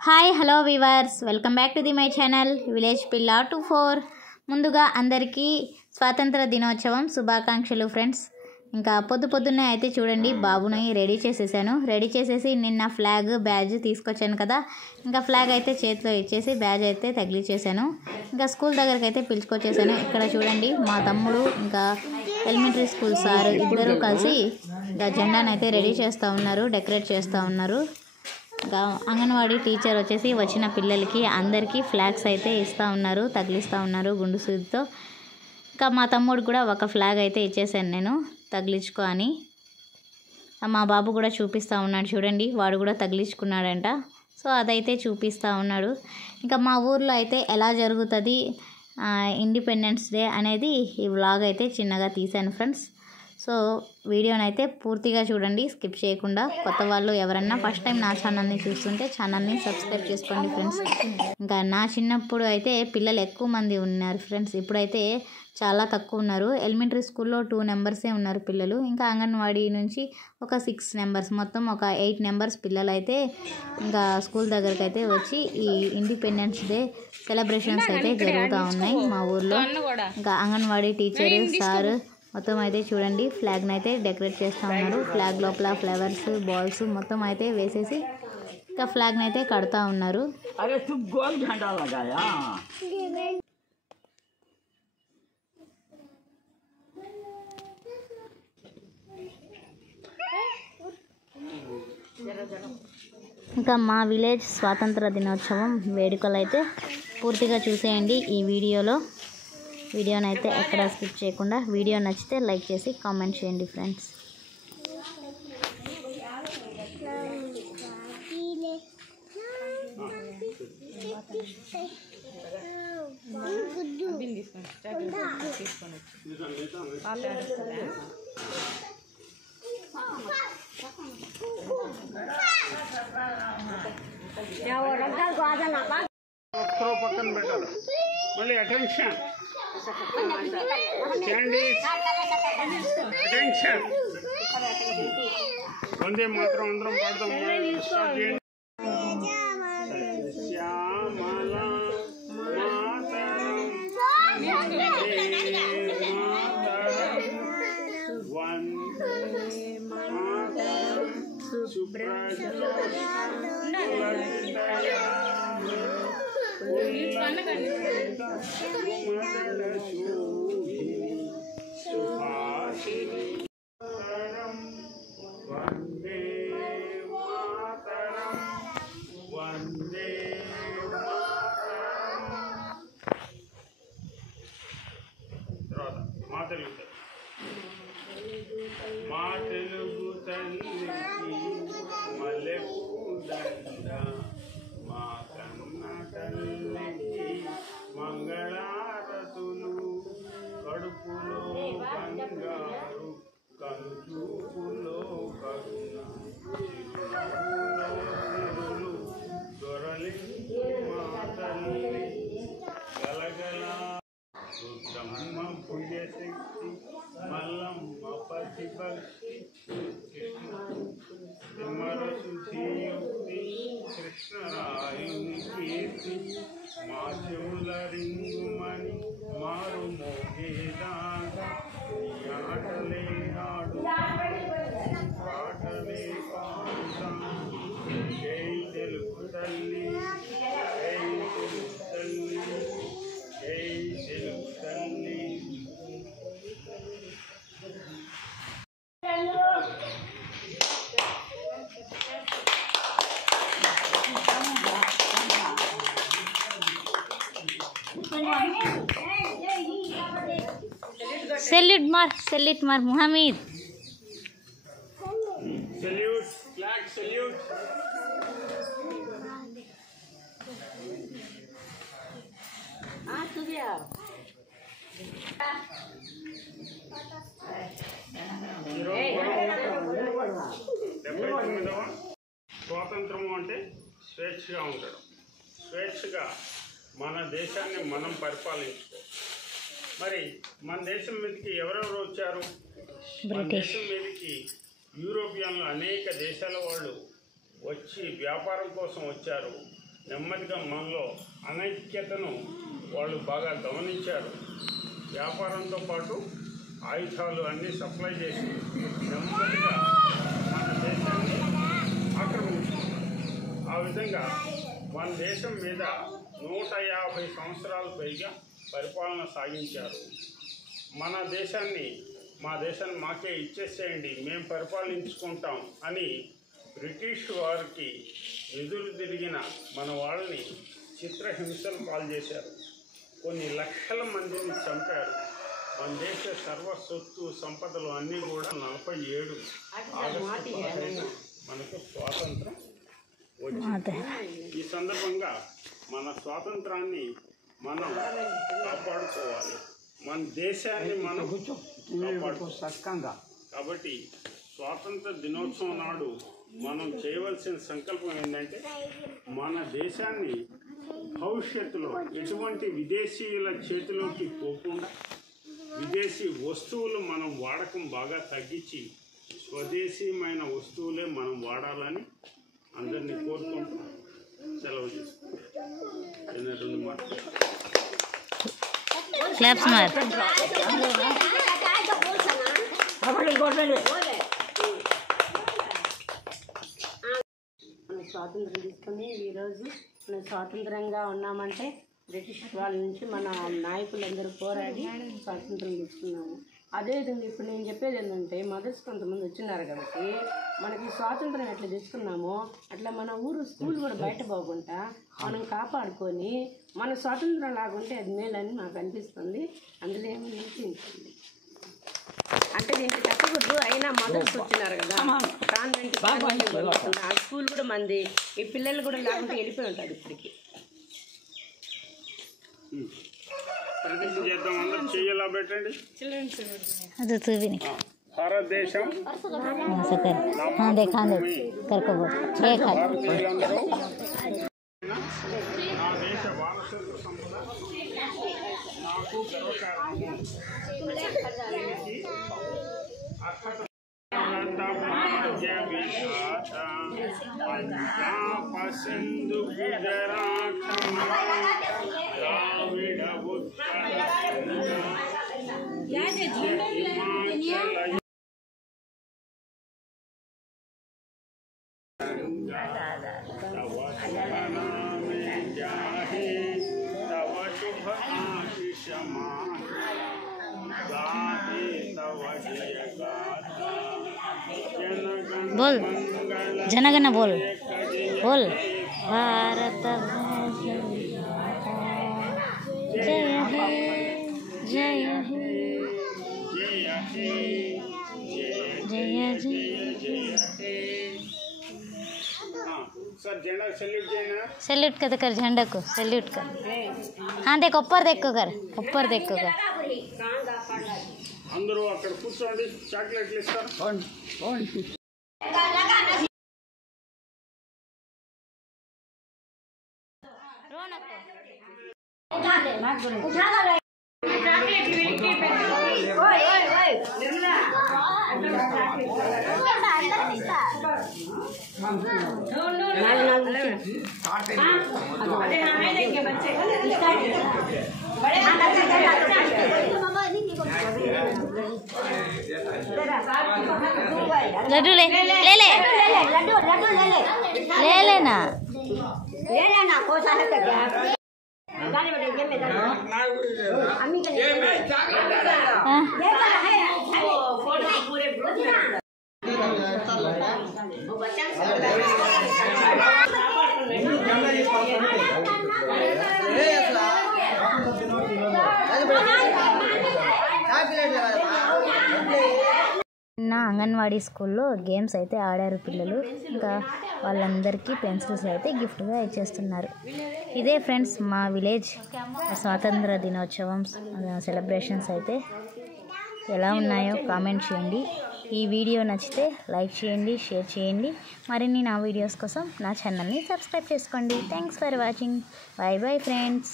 Hi hello weavers, welcome back to my channel village పిల్ల 24. ముందుగా అందరికీ స్వాతంత్ర దినోత్సవం శుభాకాంక్షలు ఫ్రెండ్స్. ఇంకా పొద్దున్నే అయితే చూడండి బాబుని రెడీ చేసేసాను. రెడీ చేసేసి నిన్న ఫ్లాగ్ బ్యాడ్జ్ తీసుకొచ్చాను కదా, ఇంకా ఫ్లాగ్ అయితే చేతిలో ఇచ్చేసి బ్యాడ్జ్ అయితే తగిలిచ్చేసాను. ఇంకా స్కూల్ దగ్గరికి అయితే పిలుచుకొచ్చేసాను. ఇక్కడ చూడండి మా తమ్ముడు ఇంకా ఎలిమెంటరీ స్కూల్ సార్ ఇద్దరు కలిసి ఇంకా జెండాను అయితే రెడీ చేస్తూ ఉన్నారు, డెకరేట్ చేస్తూ ఉన్నారు. ఇంకా అంగన్వాడీ టీచర్ వచ్చేసి వచ్చిన పిల్లలకి అందరికీ ఫ్లాగ్స్ అయితే ఇస్తూ ఉన్నారు, తగిలిస్తూ ఉన్నారు గుండు సూదితో. ఇంకా మా తమ్ముడు కూడా ఒక ఫ్లాగ్ అయితే ఇచ్చేసాను నేను, తగిలించుకో అని. మా బాబు కూడా చూపిస్తూ ఉన్నాడు చూడండి, వాడు కూడా తగిలించుకున్నాడంట. సో అదైతే చూపిస్తూ ఉన్నాడు. ఇంకా మా ఊర్లో అయితే ఎలా జరుగుతుంది ఇండిపెండెన్స్ డే అనేది ఈ వ్లాగ్ అయితే చిన్నగా తీశాను ఫ్రెండ్స్. సో వీడియోనైతే పూర్తిగా చూడండి, స్కిప్ చేయకుండా. కొత్త వాళ్ళు ఎవరన్నా ఫస్ట్ టైం నా ఛానల్ని చూస్తుంటే ఛానల్ని సబ్స్క్రైబ్ చేసుకోండి ఫ్రెండ్స్. ఇంకా నా చిన్నప్పుడు అయితే పిల్లలు ఎక్కువ మంది ఉన్నారు ఫ్రెండ్స్, ఇప్పుడైతే చాలా తక్కువ ఉన్నారు. ఎలిమెంటరీ స్కూల్లో 2 మెంబర్సే ఉన్నారు పిల్లలు. ఇంకా అంగన్వాడీ నుంచి ఒక 6 మెంబర్స్, మొత్తం ఒక 8 మెంబర్స్ పిల్లలు అయితే ఇంకా స్కూల్ దగ్గరికి అయితే వచ్చి ఈ ఇండిపెండెన్స్ డే సెలబ్రేషన్స్ అయితే జరుగుతూ ఉన్నాయి మా ఊర్లో. ఇంకా అంగన్వాడీ టీచర్ సార్ మొత్తం అయితే చూడండి ఫ్లాగ్ని అయితే డెకరేట్ చేస్తూ ఉన్నారు. ఫ్లాగ్ లోపల ఫ్లవర్స్ బాల్స్ మొత్తం అయితే వేసేసి ఇంకా ఫ్లాగ్ని అయితే కడుతూ ఉన్నారు. ఇంకా మా విలేజ్ స్వాతంత్ర దినోత్సవం వేడుకలు అయితే పూర్తిగా చూసేయండి ఈ వీడియోని అయితే ఎక్కడ స్కిప్ చేయకుండా. వీడియో నచ్చితే లైక్ చేసి కామెంట్ చేయండి ఫ్రెండ్స్. పక్కన పెట్టాలి. మళ్ళీ అటెన్షన్ అటెన్షన్ వందే మాత్రం అందరం పాడతాం. శ్యామల మాతరం వందే మాతరం మా తెలుగు తల్లికి మల్లెపూదండ, మా కన్న తల్లికి మంగళారతులు, కడుపులో బంగారు కనుచూపులో కరుణ, చిరునవ్వులో దొరలించు మా తల్లి గలగల. రుద్రమ్మ భుజశక్తి మల్లమ్మ పతిభక్తి, తిమ్మరసుయుక్తి కృష్ణరాయుని కీర్తి, మా చెవుల రింగుమని మారు మోగేదాగా ఆటలే ఆడు పాటలే పాడుతాం. జై తెలుగు తల్లి, జై తెలుగు తల్లి, జై తెలుగు తల్లి. సెల్యూట్ మార్ ముహమ్మద్. Salute, flag salute. స్వాతంత్రము అంటే స్వేచ్ఛగా ఉండడం, స్వేచ్ఛగా మన దేశాన్ని మనం పరిపాలించుకో. మరి మన దేశం మీదకి ఎవరెవరు వచ్చారు? మన దేశం మీదకి యూరోపియన్లు అనేక దేశాల వాళ్ళు వచ్చి వ్యాపారం కోసం వచ్చారు. నెమ్మదిగా మనలో అనైక్యతను వాళ్ళు బాగా గమనించారు. వ్యాపారంతో పాటు ఆయుధాలు అన్నీ సప్లై చేసి నెమ్మదిగా మన దేశాన్ని ఆక్రమించుకున్నారు. ఆ విధంగా మన దేశం మీద 150 సంవత్సరాలు పైగా పరిపాలన సాగించారు. మా దేశాన్ని మాకే ఇచ్చేసేయండి, మేము పరిపాలించుకుంటాం అని బ్రిటిష్ వారికి ఎదురు తిరిగిన మన వాళ్ళని చిత్రహింసలు పాల్చేశారు. కొన్ని లక్షల మందిని చంపారు. మన దేశ సర్వస్వత్తు సంపదలు అన్నీ కూడా 47 ఆగస్టు 15 మనకు స్వాతంత్రం వచ్చింది. ఈ సందర్భంగా మన స్వాతంత్రాన్ని మనం కాపాడుకోవాలి, మన దేశాన్ని మనం కాపాడుకోవాలి. కాబట్టి స్వాతంత్ర దినోత్సవం నాడు మనం చేయవలసిన సంకల్పం ఏంటంటే మన దేశాన్ని భవిష్యత్తులో ఎటువంటి విదేశీయుల చేతిలోకి పోకుండా విదేశీ వస్తువులు మనం వాడకం బాగా తగ్గించి స్వదేశీయమైన వస్తువులే మనం వాడాలని అందరినీ కోరుకుంటూ సెలవు తీసుకుంటాం. 2 మాటలు మన స్వాతంత్రం తీసుకుని ఈరోజు మనం స్వాతంత్రంగా ఉన్నామంటే బ్రిటిష్ వాళ్ళ నుంచి మన నాయకులందరూ పోరాడి స్వాతంత్రం తీసుకున్నాము. అదేవిధంగా ఇప్పుడు నేను చెప్పేది ఏంటంటే మదర్స్ కొంతమంది వచ్చినారు కాబట్టి మనకి స్వాతంత్రం ఎట్లా తీసుకున్నామో అట్లా మన ఊరు స్కూల్ కూడా బయట పోకుండా మనం కాపాడుకొని మన స్వాతంత్రం లాగుంటే అది మేలని నాకు అనిపిస్తుంది. అందులో ఏమీ నిలిచింది అంటే దీనికి చెప్పకూడదు. అయినా మదర్స్ వచ్చినారు కదా, కాన్వెంట్ ఆ స్కూల్ కూడా మంది, ఈ పిల్లలు కూడా లేకుంటే వెళ్ళిపోయి ఉంటారు ఇప్పటికి. ప్రతిజ్ఞ చేద్దాం, అందరూ చెయ్యేలా పెట్టండి. భారతదేశం భారతీయులందరూ నా దేశ వారసత్వ సంపద నాకు గర్వకారణం. సింధు గుజరాత్ ద్రావిడ ఉత్తర హిమాచల तव शुभ नामे जाहे तव शुभ आशीष गाहे तव जय गाथा बोल जनगण बोल बोल भारत जय हे जय हे जय हे जय जय सर झंडा सैल्यूट देना, सैल्यूट कर झंडा को सैल्यूट कर. हाँ देख ऊपर देखो कर, ऊपर देखो कर. అందరూ అక్కడ కూర్చోండి, చాక్లెట్లు ఇస్తారు. लड्डू ले ले ले लड्डू ले लेना. कोसा है क्या गाड़ी में ये में अम्मी के ये में है फोटो पूरे वो बच्चा నా అంగన్వాడీ స్కూల్లో గేమ్స్ అయితే ఆడారు పిల్లలు. ఇంకా వాళ్ళందరికీ పెన్సిల్స్ అయితే గిఫ్ట్గా ఇచ్చేస్తున్నారు. ఇదే ఫ్రెండ్స్ మా విలేజ్ స్వాతంత్ర దినోత్సవం సెలబ్రేషన్స్ అయితే ఎలా ఉన్నాయో కామెంట్ చేయండి. ఈ వీడియో నచ్చితే లైక్ చేయండి, షేర్ చేయండి. మరిన్ని నా వీడియోస్ కోసం నా ఛానల్ని సబ్స్క్రైబ్ చేసుకోండి. Thanks for watching. Bye bye friends.